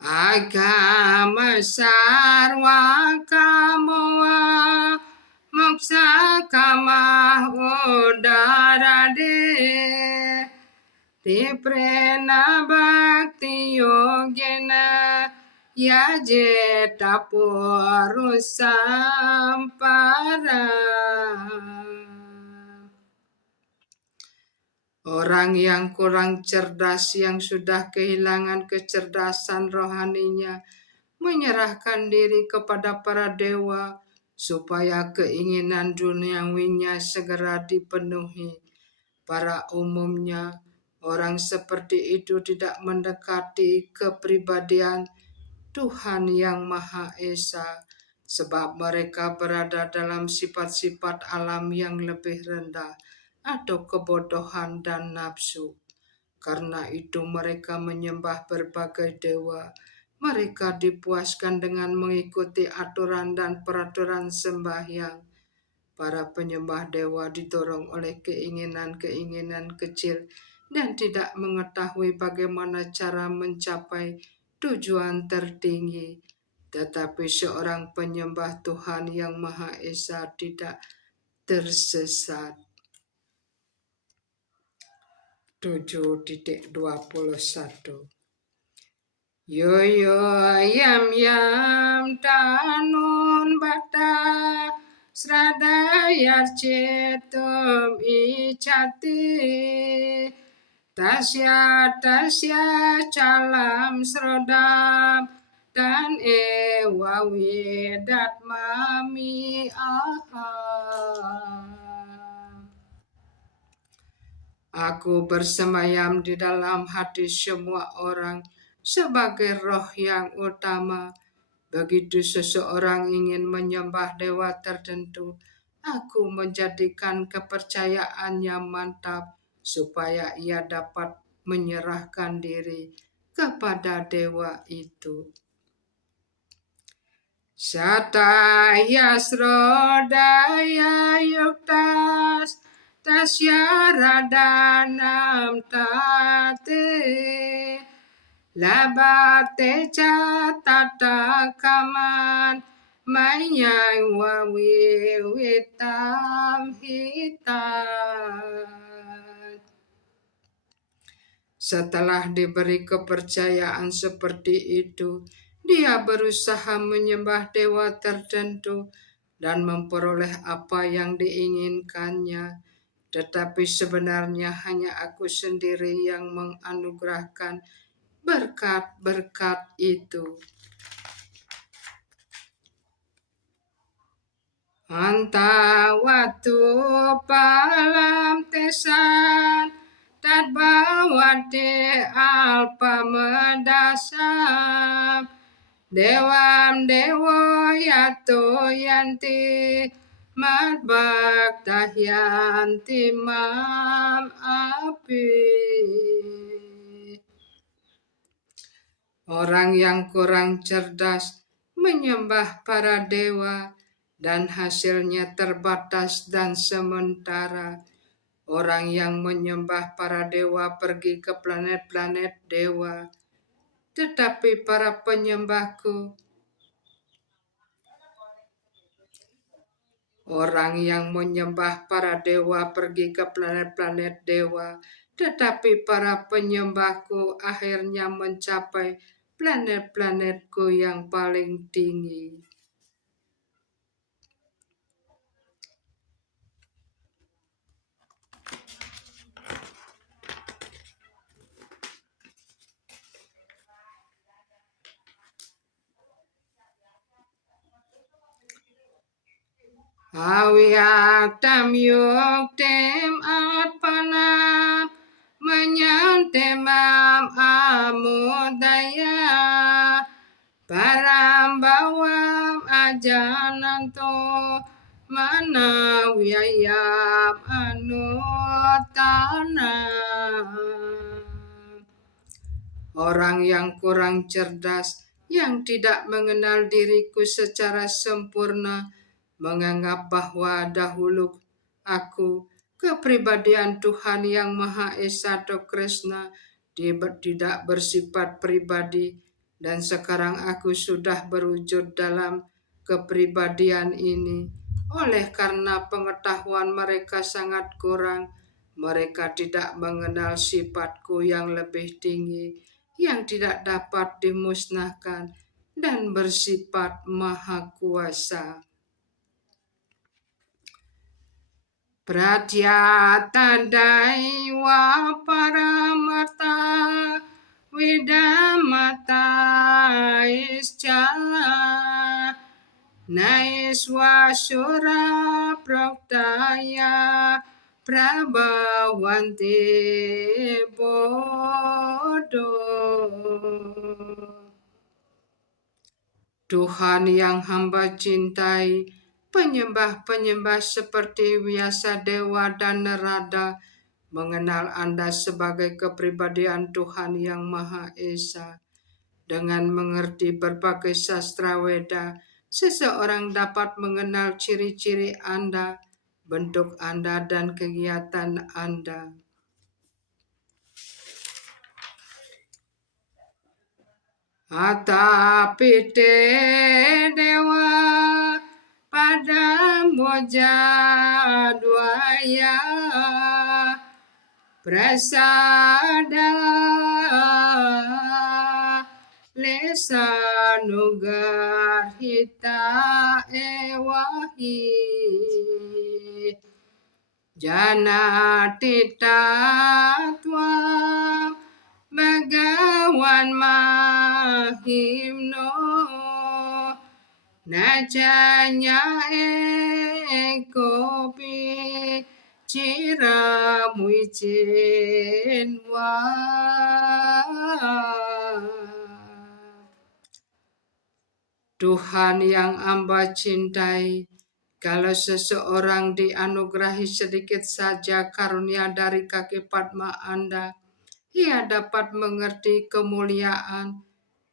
Agama sarwa kamoa moksa kamah udara de Tiprena bhakti yogena yaje tapurusampara. Orang yang kurang cerdas yang sudah kehilangan kecerdasan rohaninya menyerahkan diri kepada para dewa supaya keinginan duniawinya segera dipenuhi. Pada umumnya, orang seperti itu tidak mendekati kepribadian Tuhan yang Maha Esa, sebab mereka berada dalam sifat-sifat alam yang lebih rendah atau kebodohan dan nafsu. Karena itu mereka menyembah berbagai dewa. Mereka dipuaskan dengan mengikuti aturan dan peraturan sembahyang. Para penyembah dewa didorong oleh keinginan-keinginan kecil dan tidak mengetahui bagaimana cara mencapai tujuan tertinggi. Tetapi seorang penyembah Tuhan yang Maha Esa tidak tersesat. 7.21 Yo yam yam tanun bata sradayar cetum icati tasya calam srodam dan ewa wedat mami aha. Aku bersemayam di dalam hati semua orang sebagai roh yang utama. Begitu seseorang ingin menyembah dewa tertentu, aku menjadikan kepercayaannya mantap supaya ia dapat menyerahkan diri kepada dewa itu. Sataya srodaya yuktas tasya radanam tate labate tata kaman mayai wawiwitam hitat. Setelah diberi kepercayaan seperti itu, dia berusaha menyembah dewa tertentu dan memperoleh apa yang diinginkannya. Tetapi sebenarnya hanya aku sendiri yang menganugerahkan berkat-berkat itu. Anta waktu palam tesan tad bawate alpa medasam dewam dewo yato yanti madbak tahyanti mam api. Orang yang kurang cerdas menyembah para dewa dan hasilnya terbatas dan sementara. Orang yang menyembah para dewa pergi ke planet-planet dewa, tetapi para penyembahku, orang yang menyembah para dewa pergi ke planet-planet dewa, tetapi para penyembahku akhirnya mencapai planet-planetku yang paling tinggi. Awiak tam yuk tem atpanam menyantemam amudaya param bawam ajananto manawiyayam anutana. Orang yang kurang cerdas yang tidak mengenal diriku secara sempurna menganggap bahwa dahulu aku, kepribadian Tuhan yang Maha Esa atau Krishna, tidak bersifat pribadi Dan sekarang aku sudah berwujud dalam kepribadian ini. Oleh karena pengetahuan mereka sangat kurang, mereka tidak mengenal sifatku yang lebih tinggi, yang tidak dapat dimusnahkan, dan bersifat maha kuasa. Pratyatandai wa paramarta vidamata ischa naiswasura praktaya prabhavanti bodo. Tuhan yang hamba cintai, penyembah-penyembah seperti biasa dewa dan nerada mengenal Anda sebagai kepribadian Tuhan yang Maha Esa. Dengan mengerti berbagai sastra Weda, seseorang dapat mengenal ciri-ciri Anda, bentuk Anda, dan kegiatan Anda. Atapite dewa pada moja duaya prasada lesanugar hita ewahi jana tita tua Bhagawan mahimno najanya ekopi cira muicinwa. Tuhan yang hamba cintai, kalau seseorang dianugerahi sedikit saja karunia dari kaki Padma Anda, ia dapat mengerti kemuliaan,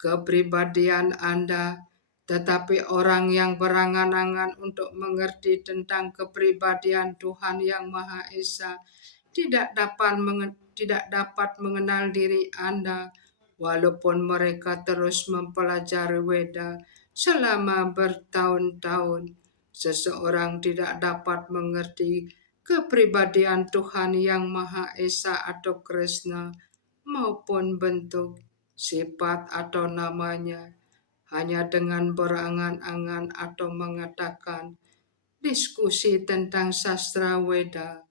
kepribadian Anda, tetapi orang yang berangan-angan untuk mengerti tentang kepribadian Tuhan yang Maha Esa tidak dapat mengenal diri Anda, walaupun mereka terus mempelajari Weda selama bertahun-tahun. Seseorang tidak dapat mengerti kepribadian Tuhan yang Maha Esa atau Krishna maupun bentuk, sifat atau namanya hanya dengan berangan-angan atau mengatakan diskusi tentang sastra Weda.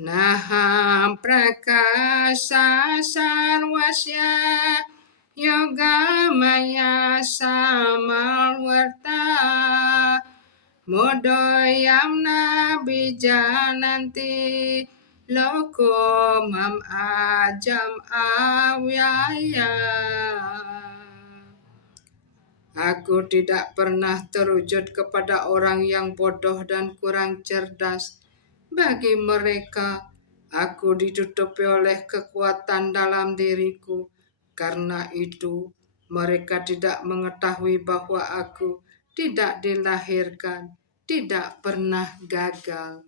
Naham prakasa sarvasya yoga maya samalvarta modoyamna bijananti loko mam ajam awyaya. Aku tidak pernah terwujud kepada orang yang bodoh dan kurang cerdas. Bagi mereka, aku ditutupi oleh kekuatan dalam diriku. Karena itu, mereka tidak mengetahui bahwa aku tidak dilahirkan, tidak pernah gagal.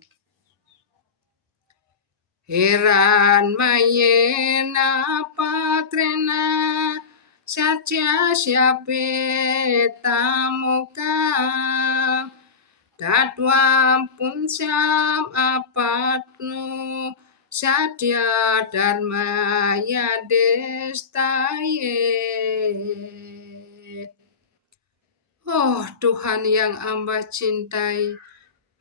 Hiran mayena patrena satya syapeta muka tatwam punsyam apatnu satya dharma yadestaye. Oh Tuhan yang hamba cintai,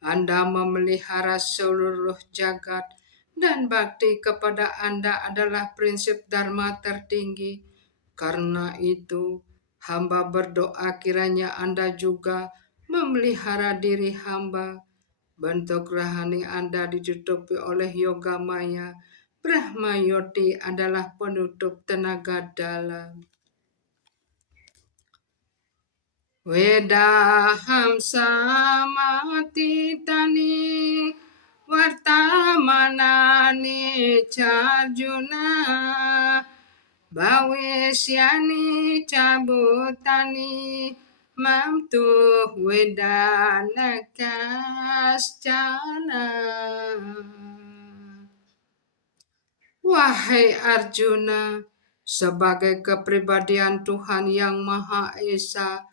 Anda memelihara seluruh jagat, dan bakti kepada Anda adalah prinsip dharma tertinggi. Karena itu, hamba berdoa kiranya Anda juga memelihara diri hamba. Bentuk rohani Anda ditutupi oleh yoga maya. Brahma Yoti adalah penutup tenaga dalam. Vedaham samati tani vartamanani charjuna Bhavisyani cabutani mamtu vedana kaschana. Wahai Arjuna, sebagai kepribadian Tuhan yang Maha Esa,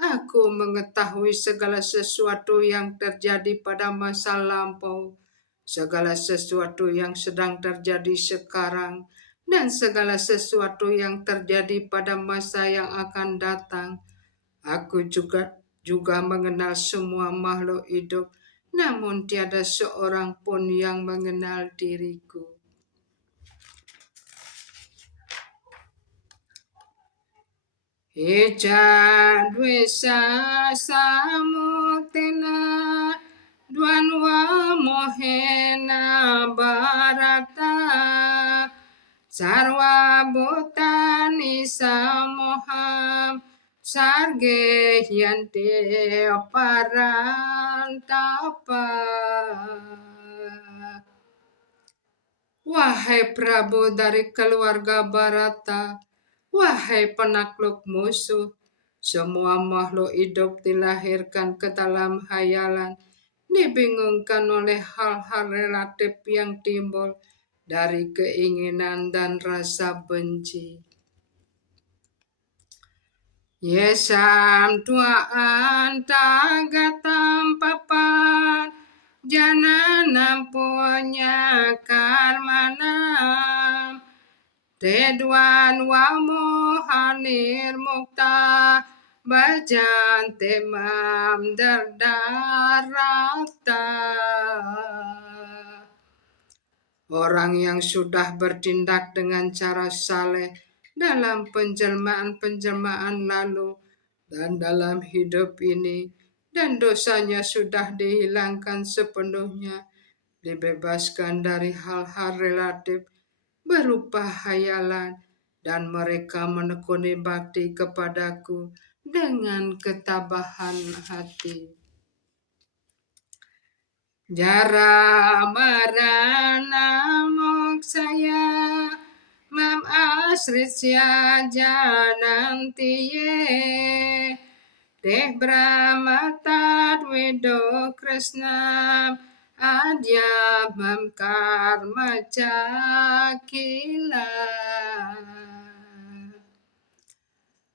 aku mengetahui segala sesuatu yang terjadi pada masa lampau, segala sesuatu yang sedang terjadi sekarang, dan segala sesuatu yang terjadi pada masa yang akan datang. Aku juga mengenal semua makhluk hidup, namun tiada seorang pun yang mengenal diriku. Eja dwesa samutena dwanwa mohena barata sarwa bhutani samoham sarge yante parantapa. Wahai Prabu dari keluarga Barata, wahai penakluk musuh, semua makhluk hidup dilahirkan ke dalam hayalan, dibingungkan oleh hal-hal relatif yang timbul dari keinginan dan rasa benci. Yesam tuaan tagatam papan, jananam punya karmanam, Teduan wamo hanir mukta, bajan temam dardarata. Orang yang sudah bertindak dengan cara saleh dalam penjelmaan-penjelmaan lalu dan dalam hidup ini, dan dosanya sudah dihilangkan sepenuhnya, dibebaskan dari hal-hal relatif berupa hayalan, dan mereka menekuni bakti kepadaku dengan ketabahan hati. Jara marana moksaya mam asrisya janantiye deh brahmatad wido krishna adya mam karma cakila.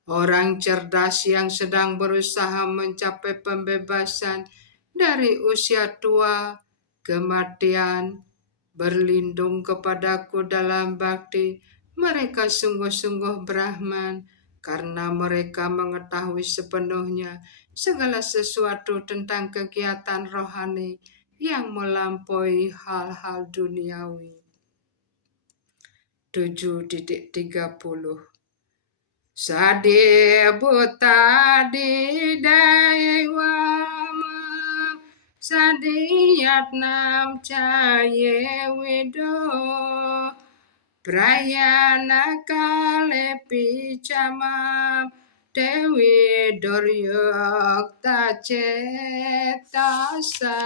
Orang cerdas yang sedang berusaha mencapai pembebasan dari usia tua, kematian, berlindung kepadaku dalam bakti, mereka sungguh-sungguh Brahman, karena mereka mengetahui sepenuhnya segala sesuatu tentang kegiatan rohani yang melampaui hal-hal duniawi. 7.30 Sade buta di dayawama sadiyatnam caye wido prayana kale picamam dewi doryokta cetasa.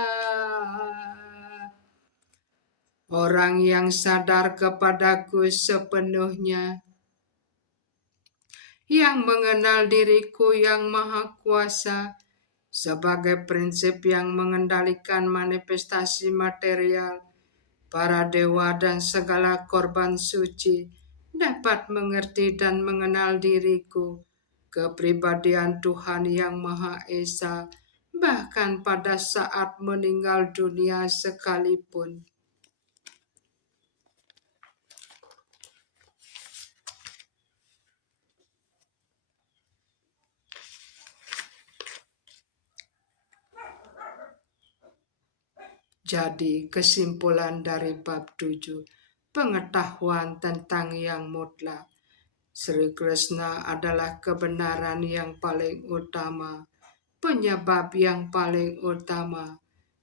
Orang yang sadar kepadaku sepenuhnya, yang mengenal diriku yang maha kuasa, sebagai prinsip yang mengendalikan manifestasi material, para dewa dan segala korban suci dapat mengerti dan mengenal diriku, kepribadian Tuhan yang Maha Esa, bahkan pada saat meninggal dunia sekalipun. Jadi kesimpulan dari bab 7, pengetahuan tentang yang mutlak. Sri Krishna adalah kebenaran yang paling utama, penyebab yang paling utama,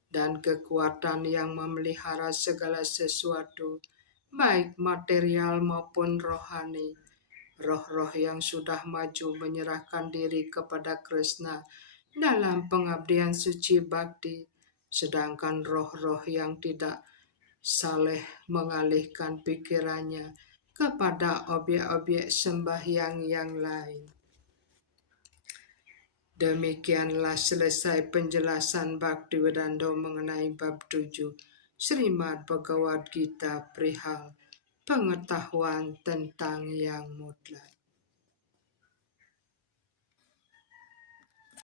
dan kekuatan yang memelihara segala sesuatu, baik material maupun rohani. Roh-roh yang sudah maju menyerahkan diri kepada Krishna dalam pengabdian suci bakti, sedangkan roh-roh yang tidak saleh mengalihkan pikirannya kepada objek-objek sembahyang yang lain. Demikianlah selesai penjelasan Bhaktivedanta mengenai bab 7 Srimad Bhagavad Gita perihal pengetahuan tentang yang mutlak.